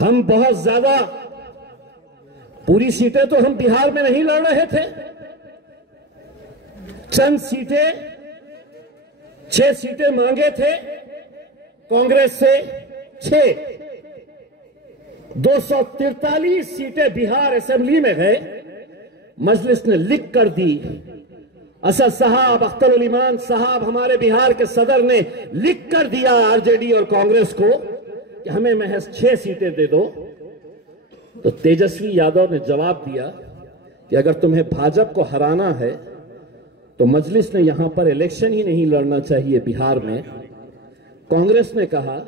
हम बहुत ज्यादा, पूरी सीटें तो हम बिहार में नहीं लड़ रहे थे, चंद सीटें, 6 सीटें मांगे थे कांग्रेस से, 6, 243 सीटें बिहार असेंबली में गए। मजलिस ने लिख कर दी, असद साहब, अख्तर उल ईमान साहब, हमारे बिहार के सदर ने लिख कर दिया आरजेडी और कांग्रेस को कि हमें महज 6 सीटें दे दो। तो तेजस्वी यादव ने जवाब दिया कि अगर तुम्हें भाजपा को हराना है तो मजलिस ने यहां पर इलेक्शन ही नहीं लड़ना चाहिए बिहार में। कांग्रेस ने कहा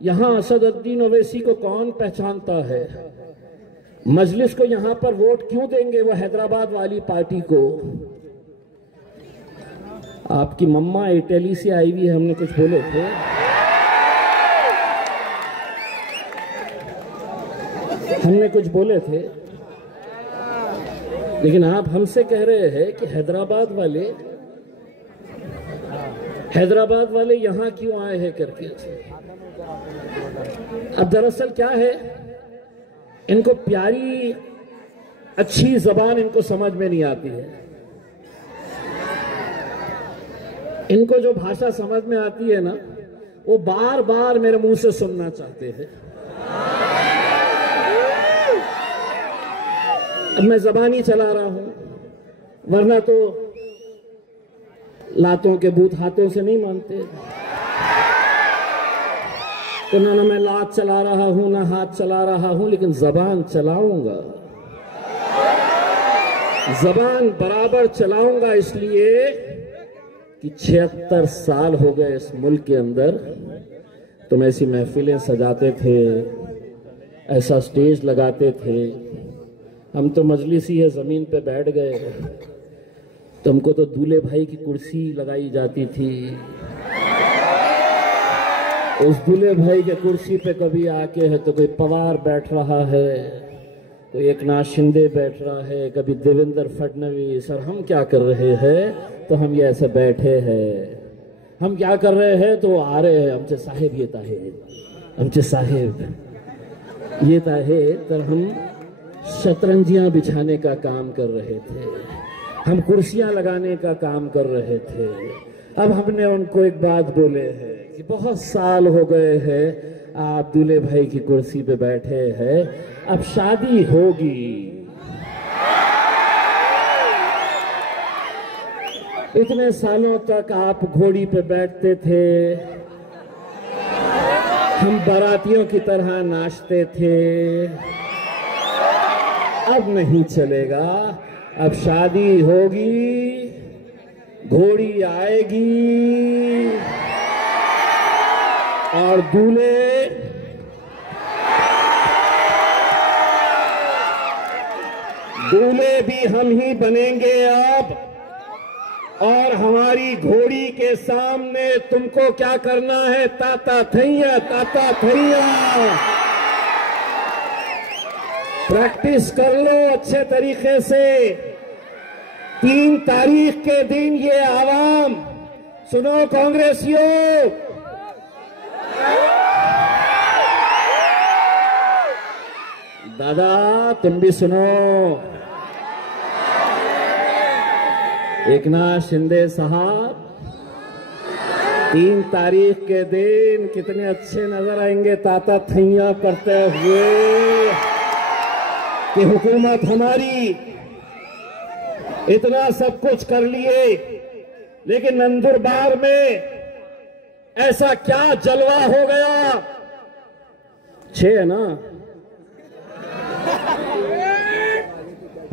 यहां असदुद्दीन ओवैसी को कौन पहचानता है, मजलिस को यहां पर वोट क्यों देंगे, वो हैदराबाद वाली पार्टी को। आपकी मम्मा इटली से आई हुई है, हमने कुछ बोले थे, हमने कुछ बोले थे, लेकिन आप हमसे कह रहे हैं कि हैदराबाद वाले यहां क्यों आए हैं करके। अब दरअसल क्या है, इनको प्यारी अच्छी जबान इनको समझ में नहीं आती है। इनको जो भाषा समझ में आती है ना, वो बार बार मेरे मुंह से सुनना चाहते हैं। अब मैं जबान ही चला रहा हूं, वरना तो लातों के बूथ हाथों से नहीं मानते। तो ना मैं लात चला रहा हूं, ना हाथ चला रहा हूं, लेकिन जबान चलाऊंगा, जबान बराबर चलाऊंगा, इसलिए कि 76 साल हो गए इस मुल्क के अंदर तुम ऐसी महफिलें सजाते थे, ऐसा स्टेज लगाते थे, हम तो मजलिस ही है जमीन पे बैठ गए, तुमको तो दूल्हे भाई की कुर्सी लगाई जाती थी, उस दूल्हे भाई के कुर्सी पे कभी आके है तो कोई पवार बैठ रहा है, तो एकनाथ शिंदे बैठ रहा है, कभी देवेंद्र फडणवीस, और हम क्या कर रहे हैं, तो हम ये ऐसे बैठे हैं, हम क्या कर रहे हैं, तो आ रहे हैं, हमसे साहेब ये ताहे, हमसे साहेब ये ताहे, तो हम शतरंजियां बिछाने का काम कर रहे थे, हम कुर्सियां लगाने का काम कर रहे थे। अब हमने उनको एक बात बोले हैं कि बहुत साल हो गए हैं आप दूल्हे भाई की कुर्सी पे बैठे हैं, अब शादी होगी। इतने सालों तक आप घोड़ी पे बैठते थे, हम बारातियों की तरह नाचते थे, अब नहीं चलेगा, अब शादी होगी, घोड़ी आएगी और दूल्हे भी हम ही बनेंगे अब। और हमारी घोड़ी के सामने तुमको क्या करना है, ताता थैया, ताता थैया, प्रैक्टिस कर लो अच्छे तरीके से। 3 तारीख के दिन ये आवाम, सुनो कांग्रेसियों, दादा तुम भी सुनो, एकनाथ शिंदे साहब 3 तारीख के दिन कितने अच्छे नजर आएंगे ताता थैया करते हुए कि हुकूमत हमारी, इतना सब कुछ कर लिए, लेकिन नंदुरबार में ऐसा क्या जलवा हो गया। 6 है ना,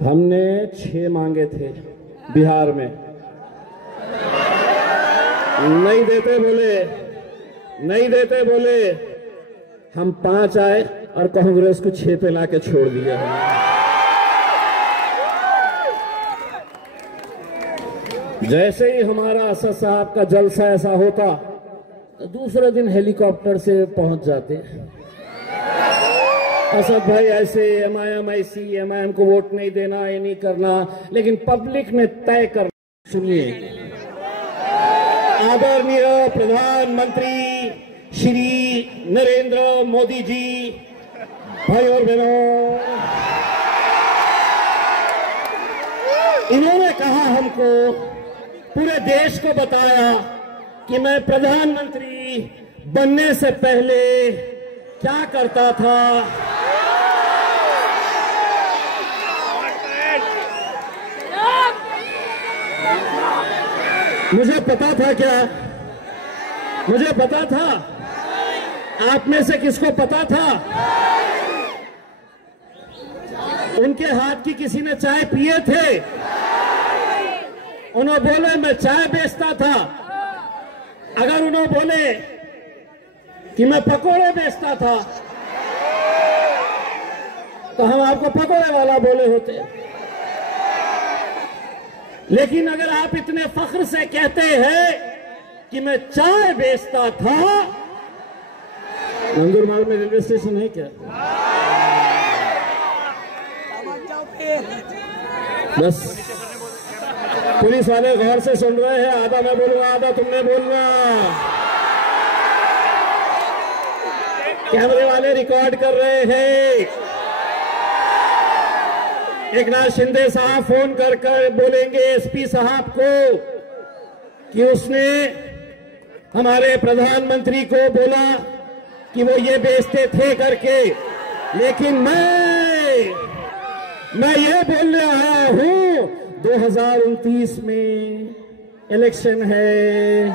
हमने 6 मांगे थे बिहार में, नहीं देते बोले, नहीं देते बोले, हम 5 आए और कांग्रेस को 6 पे लाके छोड़ दिया। जैसे ही हमारा असद साहब का जलसा ऐसा होता तो दूसरे दिन हेलीकॉप्टर से पहुंच जाते, असद भाई ऐसे, एमआईएम ऐसी, एमआईएम को वोट नहीं देना, ये नहीं करना, लेकिन पब्लिक ने तय कर। सुनिए, आदरणीय प्रधानमंत्री श्री नरेंद्र मोदी जी, भाई और बहनों, इन्होंने कहा हमको, पूरे देश को बताया कि मैं प्रधानमंत्री बनने से पहले क्या करता था। मुझे पता था क्या? मुझे पता था? आप में से किसको पता था? उनके हाथ की किसी ने चाय पिए थे? उन्होंने बोले मैं चाय बेचता था। अगर उन्होंने बोले कि मैं पकोड़े बेचता था तो हम आपको पकोड़े वाला बोले होते। लेकिन अगर आप इतने फख्र से कहते हैं कि मैं चाय बेचता था, नंदुरबार में रेलवे स्टेशन है क्या? बस पुलिस वाले गौर से सुन रहे हैं, आधा मैं बोलूंगा आधा तुमने बोलना। कैमरे वाले रिकॉर्ड कर रहे हैं। एकनाथ शिंदे साहब फोन कर बोलेंगे एसपी साहब को कि उसने हमारे प्रधानमंत्री को बोला कि वो ये बेचते थे करके। लेकिन मैं ये बोलने आया हूं 2029 में इलेक्शन है।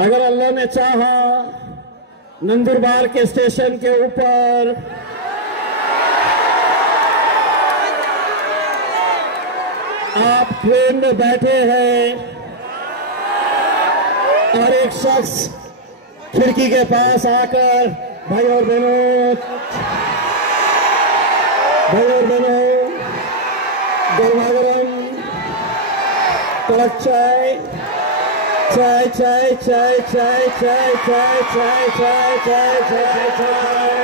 अगर अल्लाह ने चाहा नंदुरबार के स्टेशन के ऊपर आप ट्रेन में बैठे हैं और एक शख्स खिड़की के पास आकर भाई और बहनों गर्मा गरम कड़क चाय चाय चाय चाय चाय चाय चाय चाय चाय चाय चाय चाय।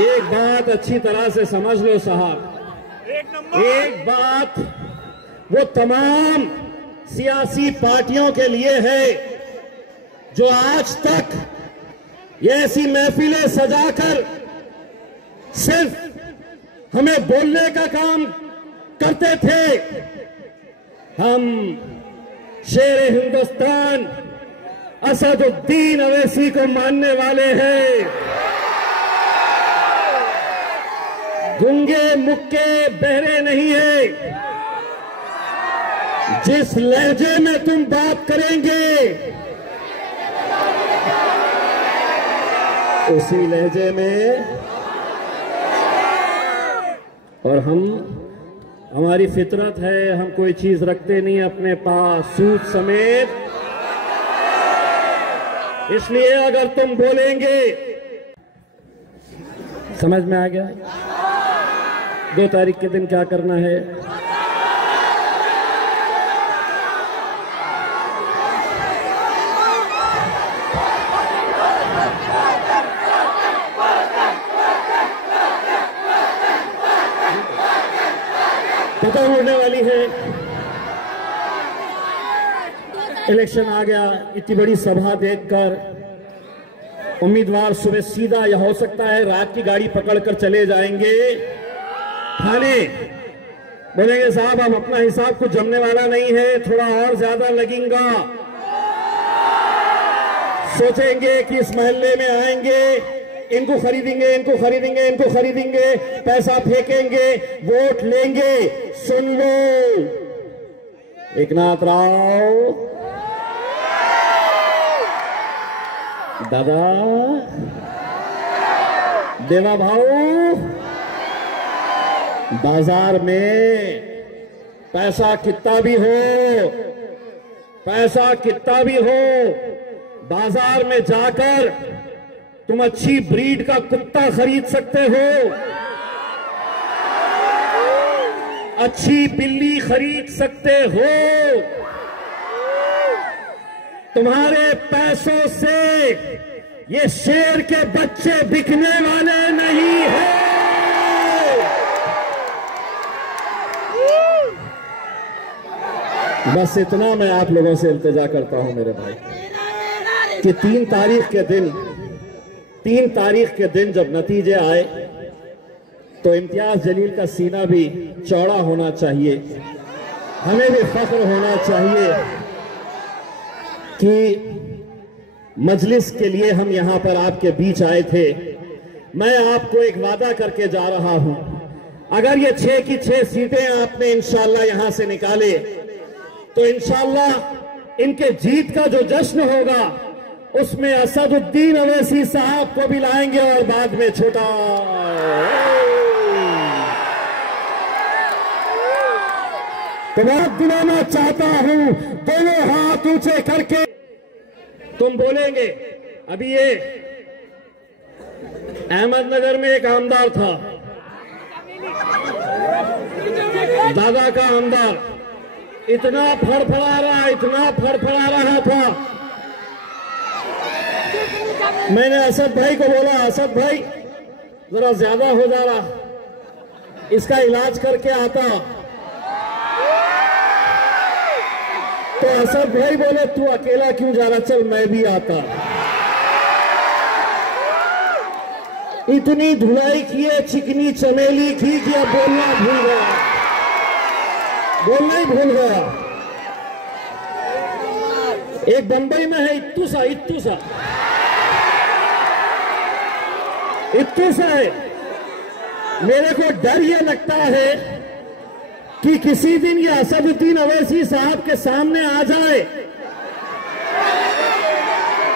एक बात अच्छी तरह से समझ लो साहब, एक बात वो तमाम सियासी पार्टियों के लिए है जो आज तक ये ऐसी महफिलें सजाकर सिर्फ हमें बोलने का काम करते थे। हम शेर हिंदुस्तान असदुद्दीन अवैसी को मानने वाले हैं। गूंगे मुक्के बहरे नहीं है। जिस लहजे में तुम बात करेंगे उसी लहजे में, और हमारी फितरत है, हम कोई चीज रखते नहीं अपने पास सूद समेत। इसलिए अगर तुम बोलेंगे, समझ में आ गया 2 तारीख के दिन क्या करना है? पता होने वाली है, इलेक्शन आ गया। इतनी बड़ी सभा देखकर उम्मीदवार सुबह सीधा, या हो सकता है रात की गाड़ी पकड़कर चले जाएंगे थाने। बोलेंगे साहब हम अपना हिसाब कुछ जमने वाला नहीं है, थोड़ा और ज्यादा लगेगा। सोचेंगे कि इस मोहल्ले में आएंगे, इनको खरीदेंगे, इनको खरीदेंगे, इनको खरीदेंगे, पैसा फेंकेंगे, वोट लेंगे। सुन लो एकनाथ राव दादा, देवा भाऊ, बाजार में पैसा कितना भी हो, बाजार में जाकर तुम अच्छी ब्रीड का कुत्ता खरीद सकते हो, अच्छी बिल्ली खरीद सकते हो। तुम्हारे पैसों से ये शेर के बच्चे बिकने वाले नहीं हैं। बस इतना मैं आप लोगों से इल्तिजा करता हूं मेरे भाई कि 3 तारीख के दिन जब नतीजे आए तो इम्तियाज जलील का सीना भी चौड़ा होना चाहिए, हमें भी फख्र होना चाहिए कि मजलिस के लिए हम यहां पर आपके बीच आए थे। मैं आपको एक वादा करके जा रहा हूं, अगर ये 6 की 6 सीटें आपने इंशाअल्लाह यहां से निकाले तो इंशाअल्लाह इनके जीत का जो जश्न होगा उसमें असदुद्दीन अवैसी साहब को भी लाएंगे और बाद में छोटा तो मैं दिलाना चाहता हूं, दोनों हाथ ऊंचे करके तुम बोलेंगे। अभी ये अहमदनगर में एक आमदार था, दादा का आमदार, इतना फड़फड़ा रहा था। मैंने असद भाई को बोला, असद भाई जरा ज्यादा हो जा रहा, इसका इलाज करके आता। तो असद भाई बोले तू अकेला क्यों जा रहा, चल मैं भी आता। इतनी धुलाई किए, चिकनी चमेली की कि अब बोलना ही भूल गया। एक बंबई में है इत्तू सा है। मेरे को डर ये लगता है कि किसी दिन ये असदुद्दीन अवैसी साहब के सामने आ जाए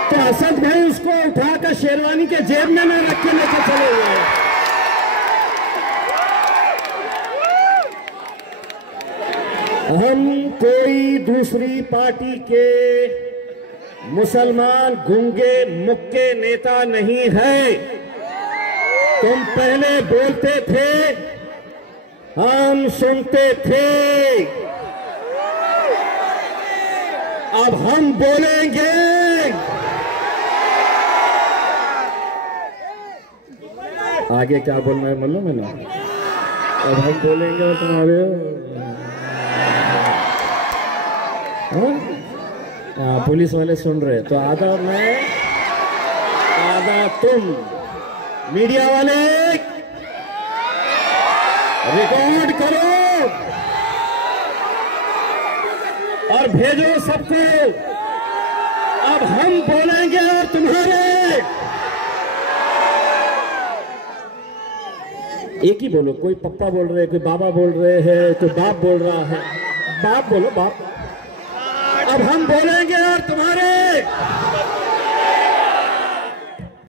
तो असद भाई उसको उठाकर शेरवानी के जेब में न रख के लेकर चले गए। हम कोई दूसरी पार्टी के मुसलमान गूंगे मुक्के नेता नहीं है। तुम पहले बोलते थे, हम सुनते थे, अब हम बोलेंगे। आगे क्या बोलना है मालूम है ना, अब हम बोलेंगे और तुम्हारे पुलिस वाले सुन रहे, तो आधा मैं आधा तुम, मीडिया वाले रिकॉर्ड करो और भेजो सबको। अब हम बोलेंगे और तुम्हारे एक ही बोलो। कोई पप्पा बोल रहे, कोई बाबा बोल रहे हैं, कोई बाप बोल रहा है। बाप बोलो, बाप। अब हम बोलेंगे